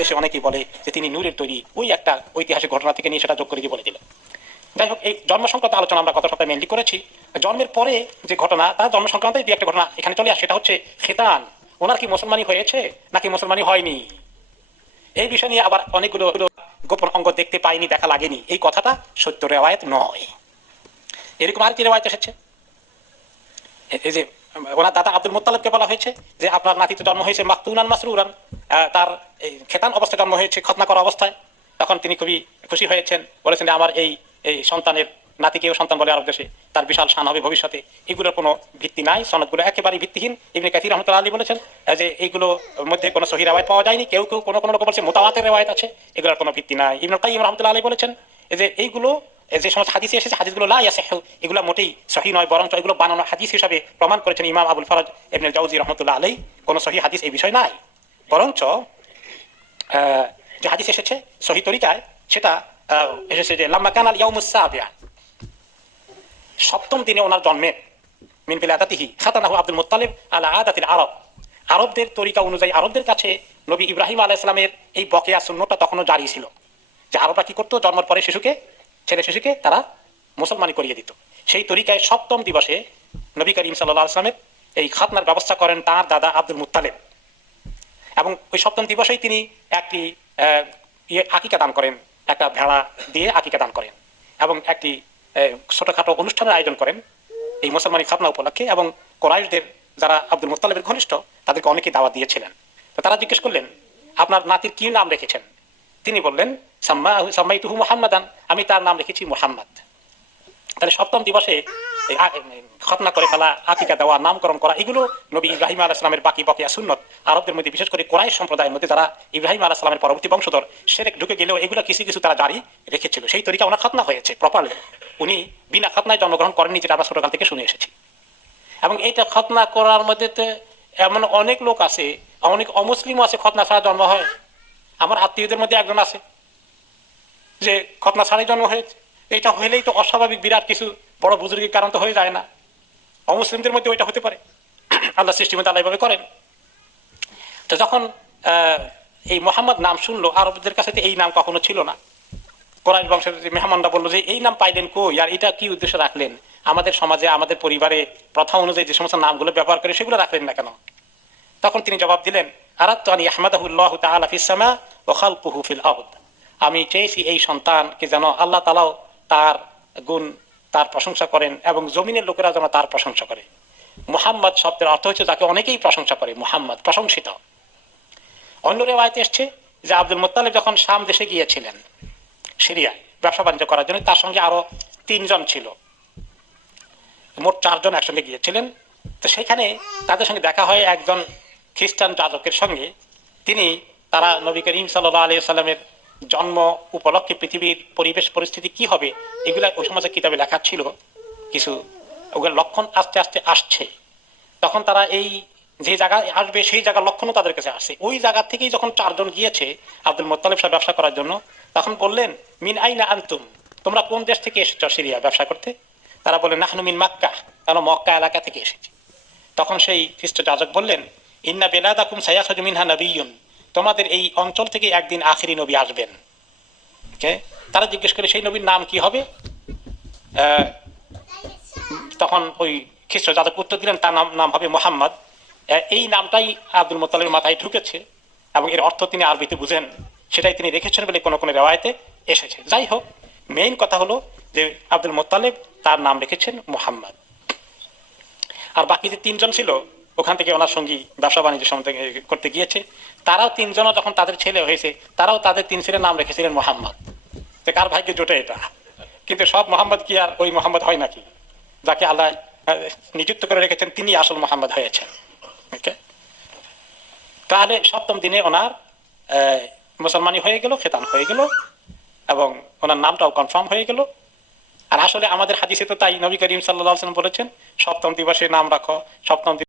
দেশে অনেকেই বলে যে তিনি নূরের তৈরি, ওই একটা ঐতিহাসিক ঘটনা থেকে নিয়ে সেটা যোগ করে দিয়ে বলে দিল। যাই হোক, এই জন্ম সংক্রান্ত আলোচনা আমরা গত সপ্তাহে মেনলি করেছি। জন্মের পরে যে ঘটনা, তার জন্ম সংক্রান্ত যে একটা ঘটনা এখানে চলে আসে, সেটা হচ্ছে খিতান। ওনার কি মুসলমানি হয়েছে নাকি মুসলমানি হয়নি, এই বিষয় নিয়ে আবার অনেকগুলো গোপন অঙ্গ দেখতে পাইনি, দেখা লাগেনি, এই কথাটা সত্য রেওয়ায়েত নয়। এরকম আর কি রেওয়ায়েত এসেছে, এই যে ওনার দাদা আব্দুল মুত্তালিবকে বলা হয়েছে যে আপনার নাতি তো জন্ম হয়েছে মাকতুনান মাসরুরান, তার এই খেতান অবস্থায় জন্ম হয়েছে, খতনা করা অবস্থায়। তখন তিনি খুবই খুশি হয়েছেন, বলেছেন যে আমার এই এই সন্তানের, নাতিকেও সন্তান বলে আরব দেশে, তার বিশাল শান হবে ভবিষ্যতে। এগুলোর কোনো ভিত্তি নাই, সনদগুলো একেবারেই ভিত্তিহীন। ইবনে কাসির রাহমাতুল্লাহ আলাইহি বলেছেন যে এইগুলো মধ্যে কোনো সহিহ রিওয়ায়াত পাওয়া যায়নি। কেউ কেউ কোনো কোনো লোক বলছে মুতাওয়াতির রিওয়ায়াত আছে, এগুলোর কোনো ভিত্তি নাই। ইবনে কাইয়িম রাহমাতুল্লাহ আলাইহি বলেছেন যে এইগুলো যে সমস্ত হাদিসে এসেছে, হাদিসগুলো লা ইয়াসিহু, এগুলো মোটেই সহিহ নয়, বরং এগুলো বানানো হাদিস হিসাবে প্রমাণ করেছেন ইমাম আবুল ফরজ ইবনে জাওজি রাহমাতুল্লাহ আলাইহি। কোনো সহিহ হাদিস এই বিষয় নাই, বরঞ্চ যে হাদিস এসেছে সহিহ তরিকায়, সেটা এসেছে যে লাম্মা কানাল ইয়াউমুস সাবিআ, সপ্তম দিনে ওনার জন্মের, মিন বিলাদাতিহি খাতানাহু আব্দুল মুত্তালিব আলা আদাতিল আরব, আরবদের তরিকা অনুযায়ী, আরবদের কাছে নবী ইব্রাহিম আলাইহিস সালামের এই বকেয়া সুন্নতটা তখনও জারি ছিল, যে আরবরা কি করতো, জন্মের পরে শিশুকে, ছেলে শিশুকে তারা মুসলমানি করিয়ে দিত। সেই তরিকায় সপ্তম দিবসে নবী করিম সাল্লাল্লাহু আলাইহি ওয়াসাল্লামের এই খাতনার ব্যবস্থা করেন তার দাদা আব্দুল মুত্তালিব, এবং ওই সপ্তম দিবসেই তিনি একটি আকিকা দান করেন, একটা ভেড়া দিয়ে আকিকা দান করেন, এবং একটি ছোটখাটো অনুষ্ঠানের আয়োজন করেন এই মুসলমানি খাতনা উপলক্ষে। এবং কোরাইশদের যারা আব্দুল মুত্তালিবের ঘনিষ্ঠ, তাদেরকে অনেকেই দাওয়াত দিয়েছিলেন। তো তারা জিজ্ঞেস করলেন, আপনার নাতির কি নাম রেখেছেন? তিনি বললেন, সাম্মাইতুহু মুহাম্মাদান, আমি তার নাম রেখেছি মুহাম্মদ। তাহলে সপ্তম দিবসে খতনা করে ফেলা, আকিকা দেওয়া, নামকরণ করা, এগুলো নবী ইব্রাহিম আলাইহিস সালামের বাকি বকেয়া সুন্নত। আরবদের মধ্যে, বিশেষ করে কোরাইশ সম্প্রদায়ের মধ্যে যারা ইব্রাহিম আলাইহিস সালামের পরবর্তী বংশধর, শিরক ঢুকে গেলেও এগুলো কিছু কিছু তারা জারি রেখেছিল। সেই তরিকা ওনার খতনা হয়েছে প্রপারলি, উনি বিনা খতনায় জন্মগ্রহণ করেননি, যেটা আমরা ছোটকাল থেকে শুনে এসেছি। এবং এইটা খতনা করার মধ্যে এমন অনেক লোক আছে, অনেক অমুসলিমও আছে খতনা ছাড়া জন্ম হয়। আমার আত্মীয়দের মধ্যে একজন আছে যে খতনা ছাড়াই জন্ম হয়েছে। এটা হইলেই তো অস্বাভাবিক, বিরাট কিছু বড় বুজুর্গের কারণ তো হয়ে যায় না। অমুসলিমদের মধ্যে ওইটা হতে পারে, আল্লাহ সৃষ্টি মধ্যে আল্লাহ এভাবে করেন। তো যখন এই মোহাম্মদ নাম শুনলো, আরবদের কাছে তো এই নাম কখনো ছিল না। কোরাইশ বংশের যে মেহমানরা বললো যে এই নাম পাইলেন কই, আর এটা কি উদ্দেশ্যে রাখলেন? আমাদের সমাজে, আমাদের পরিবারে প্রথা অনুযায়ী যে সমস্ত নামগুলো ব্যবহার করে সেগুলো রাখলেন না কেন? তখন তিনি জবাব দিলেন, আরাদতু আন ইয়াহমাদাহুল্লাহু তাআলা ফিস সামা ওয়া খালকুহু ফিল আরদ, আমি চেয়েছি এই সন্তানকে যেন আল্লাহ তাআলাও তার গুণ, তার প্রশংসা করেন, এবং জমিনের লোকেরা যেন তার প্রশংসা করে। মুহাম্মদ শব্দের অর্থ হচ্ছে যাকে অনেকেই প্রশংসা করে, মুহাম্মদ প্রশংসিত। অন্য রিওয়ায়াতে এসেছে যে আব্দুল মুত্তালিব যখন শাম দেশে গিয়েছিলেন, সিরিয়ায় ব্যবসা বাণিজ্য করার জন্য, তার সঙ্গে আরো 3 জন ছিল, মোট 4 জন একসঙ্গে গিয়েছিলেন। তো সেখানে তাদের সঙ্গে দেখা হয় একজন খ্রিস্টান যাজকের সঙ্গে। তিনি, তারা নবী করিম সাল্লাল্লাহু আলাইহি ওয়াসাল্লামের জন্ম উপলক্ষে পৃথিবীর পরিবেশ পরিস্থিতি কি হবে, এগুলা ওই সমাজের কিতাবে লেখা ছিল কিছু, ওগুলো লক্ষণ আস্তে আস্তে আসছে। তখন তারা এই যে জায়গায় আসবে সেই জায়গার লক্ষণও তাদের কাছে আসে। ওই জায়গা থেকেই যখন 4 জন গিয়েছে আব্দুল মুত্তালিব সাহেব ব্যবসা করার জন্য, তখন বললেন, মিন আইনা আনতুম, তোমরা কোন দেশ থেকে এসেছো সিরিয়া ব্যবসা করতে? তারা বললেন, নাহনু মিন মক্কা, আমরা মক্কা এলাকা থেকে এসেছি। তখন সেই খ্রিস্ট যাজক বললেন, ইন্না বেলাদাকুম সায়াখরুজু মিনহা নবিয়্যুন, তোমাদের এই অঞ্চল থেকে একদিন আখিরি নবী আসবেন। তারা জিজ্ঞেস করে সেই নবীর নাম কি হবে? তখন ওই খ্রিস্ট যাজক উত্তর দিলেন, তার নাম হবে মুহাম্মদ। এই নামটাই আব্দুল মুত্তালিবের মাথায় ঢুকেছে, এবং এর অর্থ তিনি আরবিতে বুঝেন, সেটাই তিনি রেখেছেন বলে কোনো কোনো রিওয়ায়াতে এসেছে। যাই হোক, মেইন কথা হলো যে আব্দুল মুত্তালিব তার নাম রেখেছেন মুহাম্মদ। আর বাকি যে 3 জন ছিল ওখান থেকে ওনার সঙ্গী ব্যবসা বাণিজ্য করতে গিয়েছে, তারাও 3 জনও যখন তাদের ছেলে হয়েছে, তারাও তাদের 3 ছেলের নাম রেখেছিলেন মোহাম্মদ। তো কার ভাগ্যে জোটে এটা? কিন্তু সব মোহাম্মদ কি আর ওই মোহাম্মদ হয় নাকি? যাকে আল্লাহ নিযুক্ত করে রেখেছেন তিনি আসল মোহাম্মদ হয়েছেন। তাহলে সপ্তম দিনে ওনার মুসলমানি হয়ে গেল, খেতান হয়ে গেল, এবং ওনার নামটাও কনফার্ম হয়ে গেল। আর আসলে আমাদের হাদিসে তো তাই নবী করিম সাল্লাল্লাহু আলাইহি ওয়াসাল্লাম বলেছেন, সপ্তম দিবসে নাম রাখো, সপ্তম